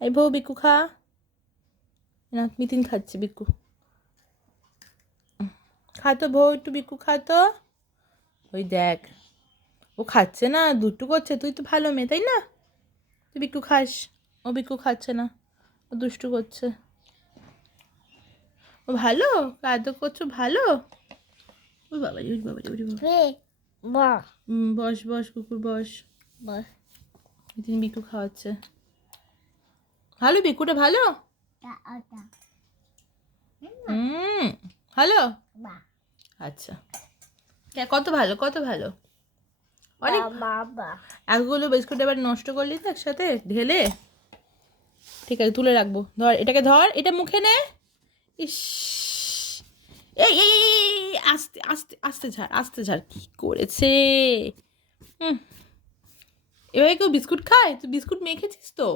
এই বউ বিকু খা না, মিতিন খাচ্ছে বিকু। খা তো বউ, একটু বিকু খা তো। ওই দেখ, ও খাচ্ছে না, দুটু করছে। তুই তো ভালো মেয়ে, তাই না? তুই বিকু খাস। ও বিকু খাচ্ছে না, ও দুষ্টু করছে। ও ভালো কাদো করছো, ভালো। ওই বাবা রে, ওই বাবা রে, ওরে বাবা। বস বস কুকুর বস। মিতিন বিকু খাওয়াচ্ছে। ভালো বিকুটা, ভালো। ভালো। আচ্ছা, কত ভালো, কত ভালো। অনেক। একগুলো বিস্কুট এবার নষ্ট করলি তো একসাথে ঢেলে। ঠিক আছে, তুলে রাখবো। ধর এটাকে, ধর এটা মুখে নে। ইস, এই এই এই, এই, এই, আস্তে আস্তে আস্তে ঝাড়, আস্তে ঝাড়। কি করেছে? হুম, এভাবে কেউ বিস্কুট খায়? তুই বিস্কুট মেখেছিস তো?